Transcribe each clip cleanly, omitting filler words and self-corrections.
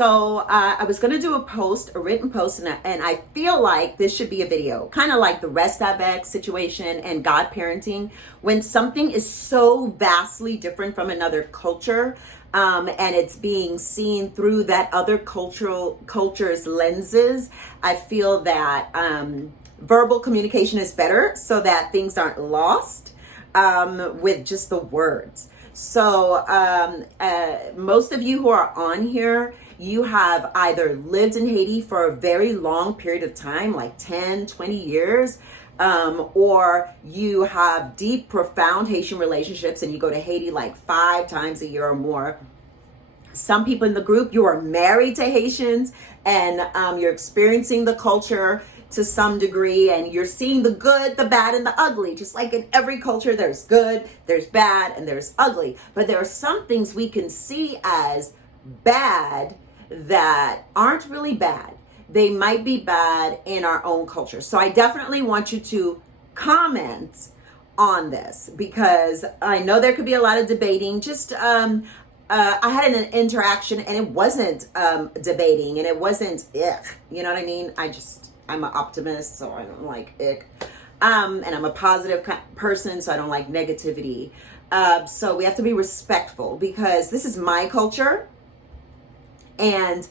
I was going to do a written post, and I feel like this should be a video, kind of like the rest avec situation and godparenting. When something is so vastly different from another culture, and it's being seen through that other culture's lenses, I feel that verbal communication is better so that things aren't lost with just the words. So most of you who are on here, you have either lived in Haiti for a very long period of time, like 10, 20 years, or you have deep, profound Haitian relationships and you go to Haiti like 5 times a year or more. Some people in the group, you are married to Haitians and you're experiencing the culture to some degree, and you're seeing the good, the bad, and the ugly. Just like in every culture, there's good, there's bad, and there's ugly. But there are some things we can see as bad that aren't really bad. They might be bad in our own culture. So I definitely want you to comment on this, because I know there could be a lot of debating. I had an interaction, and it wasn't debating, and it wasn't ugh. You know what I mean? I'm an optimist, so I don't like ick. And I'm a positive person, so I don't like negativity. So we have to be respectful, because this is my culture. And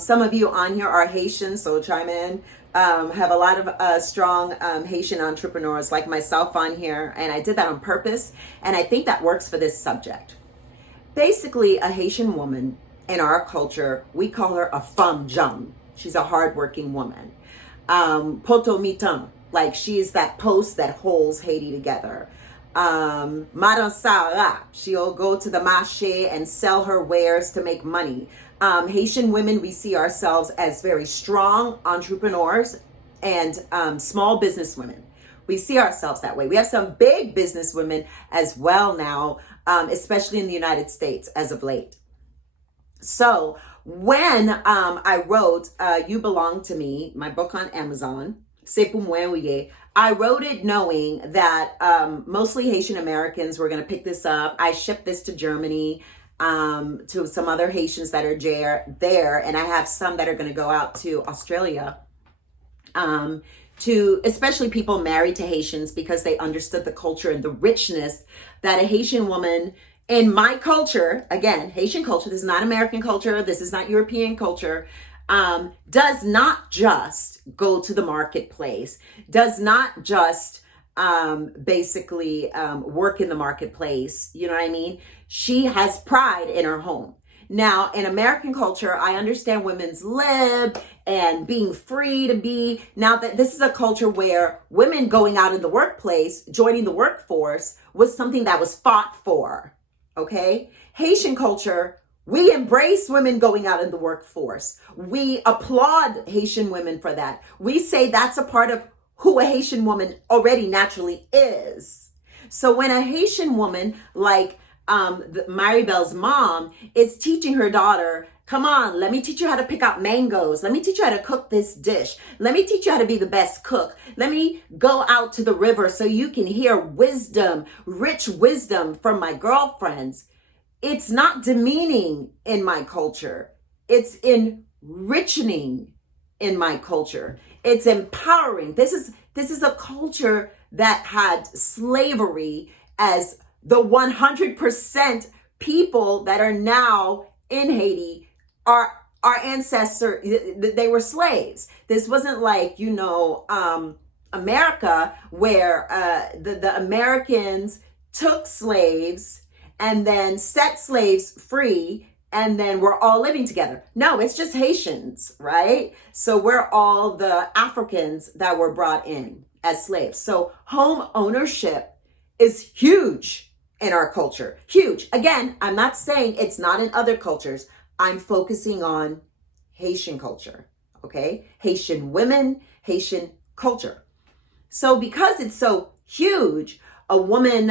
some of you on here are Haitian, so chime in. Have a lot of strong Haitian entrepreneurs like myself on here. And I did that on purpose. And I think that works for this subject. Basically, a Haitian woman in our culture, we call her a femme jam. She's a hardworking woman. Poto mitan, like she's that post that holds Haiti together. Madame Sarah, she'll go to the marché and sell her wares to make money. Haitian women, we see ourselves as very strong entrepreneurs and small business women. We see ourselves that way. We have some big business women as well now, especially in the United States as of late. So when I wrote You Belong to Me, my book on Amazon, C'est pour moi, oui, I wrote it knowing that mostly Haitian Americans were going to pick this up. I shipped this to Germany, to some other Haitians that are there, and I have some that are going to go out to Australia, to especially people married to Haitians, because they understood the culture and the richness that a Haitian woman in my culture, again, Haitian culture, this is not American culture, this is not European culture, does not just go to the marketplace, does not just basically work in the marketplace, you know what I mean? She has pride in her home. Now, in American culture, I understand women's lib and being free to be. Now, that this is a culture where women going out in the workplace, joining the workforce, was something that was fought for. Okay? Haitian culture, we embrace women going out in the workforce. We applaud Haitian women for that. We say that's a part of who a Haitian woman already naturally is. So when a Haitian woman like Maribel's mom is teaching her daughter, come on, let me teach you how to pick out mangoes. Let me teach you how to cook this dish. Let me teach you how to be the best cook. Let me go out to the river so you can hear wisdom, rich wisdom from my girlfriends. It's not demeaning in my culture. It's enriching in my culture. It's empowering. This is a culture that had slavery as the 100% people that are now in Haiti are our ancestors. They were slaves. This wasn't like, America, where the Americans took slaves and then set slaves free, and then we're all living together. No, it's just Haitians, right? So we're all the Africans that were brought in as slaves. So home ownership is huge in our culture. Huge. Again, I'm not saying it's not in other cultures. I'm focusing on Haitian culture, okay? Haitian women, Haitian culture. So because it's so huge, a woman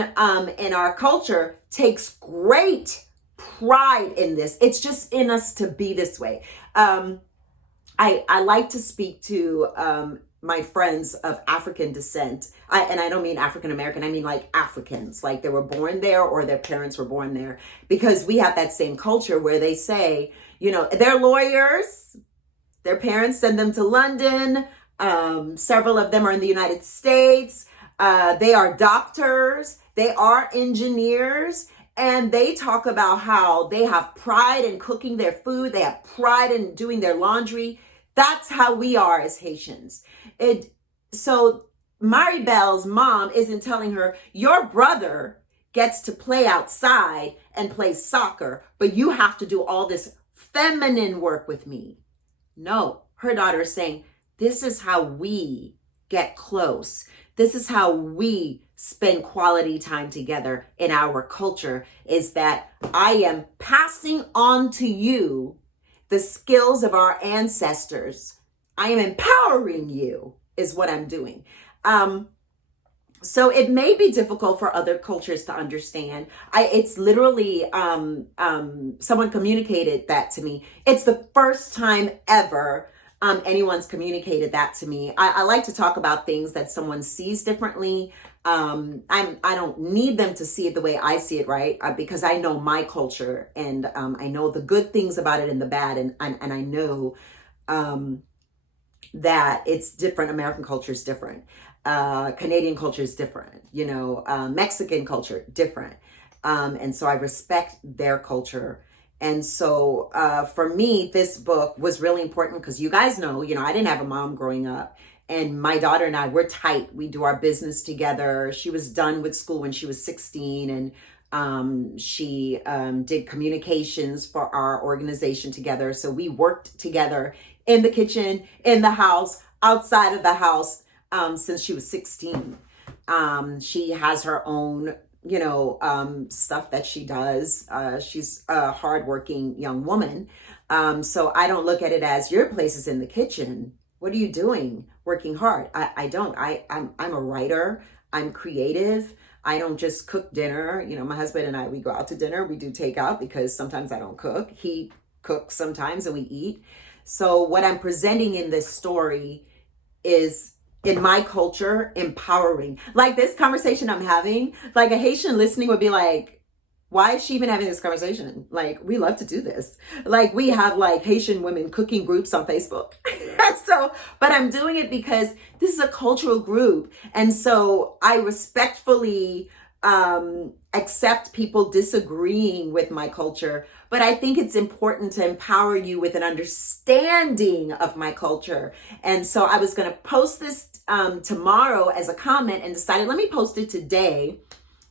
in our culture takes great pride in this. It's just in us to be this way. I like to speak to my friends of African descent. And I don't mean African American, I mean like Africans, like they were born there or their parents were born there, because we have that same culture where they say, you know, they're lawyers, their parents send them to London. Several of them are in the United States. They are doctors, they are engineers, and they talk about how they have pride in cooking their food, they have pride in doing their laundry. That's how we are as Haitians. So Maribel's mom isn't telling her, your brother gets to play outside and play soccer, but you have to do all this feminine work with me. No, her daughter is saying, this is how we get close. This is how we spend quality time together in our culture, is that I am passing on to you the skills of our ancestors. I am empowering you is what I'm doing. So it may be difficult for other cultures to understand. It's literally, someone communicated that to me. It's the first time ever anyone's communicated that to me. I like to talk about things that someone sees differently. I don't need them to see it the way I see it, right? Because I know my culture, and I know the good things about it and the bad, and I know that it's different. American culture is different. Canadian culture is different. You know, Mexican culture different. And so I respect their culture. And so for me, this book was really important because you guys know, you know, I didn't have a mom growing up. And my daughter and I, we're tight. We do our business together. She was done with school when she was 16. And she did communications for our organization together. So we worked together in the kitchen, in the house, outside of the house since she was 16. She has her own, you know, stuff that she does. She's a hardworking young woman. So I don't look at it as your place is in the kitchen. What are you doing? Working hard. I don't. I'm a writer. I'm creative. I don't just cook dinner. You know, my husband and I, we go out to dinner. We do takeout because sometimes I don't cook. He cooks sometimes and we eat. So what I'm presenting in this story is, in my culture, empowering. Like this conversation I'm having, like a Haitian listening would be like, why is she even having this conversation? Like, we love to do this. Like, we have like Haitian women cooking groups on Facebook. So, but I'm doing it because this is a cultural group. And so I respectfully accept people disagreeing with my culture, but I think it's important to empower you with an understanding of my culture. And so I was going to post this tomorrow as a comment, and decided, let me post it today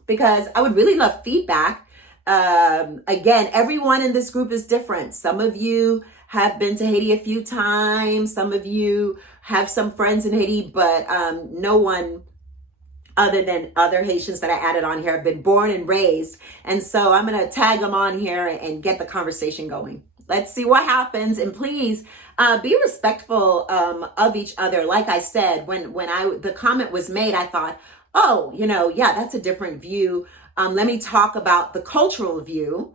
because I would really love feedback. Again, everyone in this group is different. Some of you have been to Haiti a few times. Some of you have some friends in Haiti, but no one other than other Haitians that I added on here have been born and raised. And so I'm going to tag them on here and get the conversation going. Let's see what happens. And please be respectful of each other. Like I said, when the comment was made, I thought, oh, you know, yeah, that's a different view. Let me talk about the cultural view.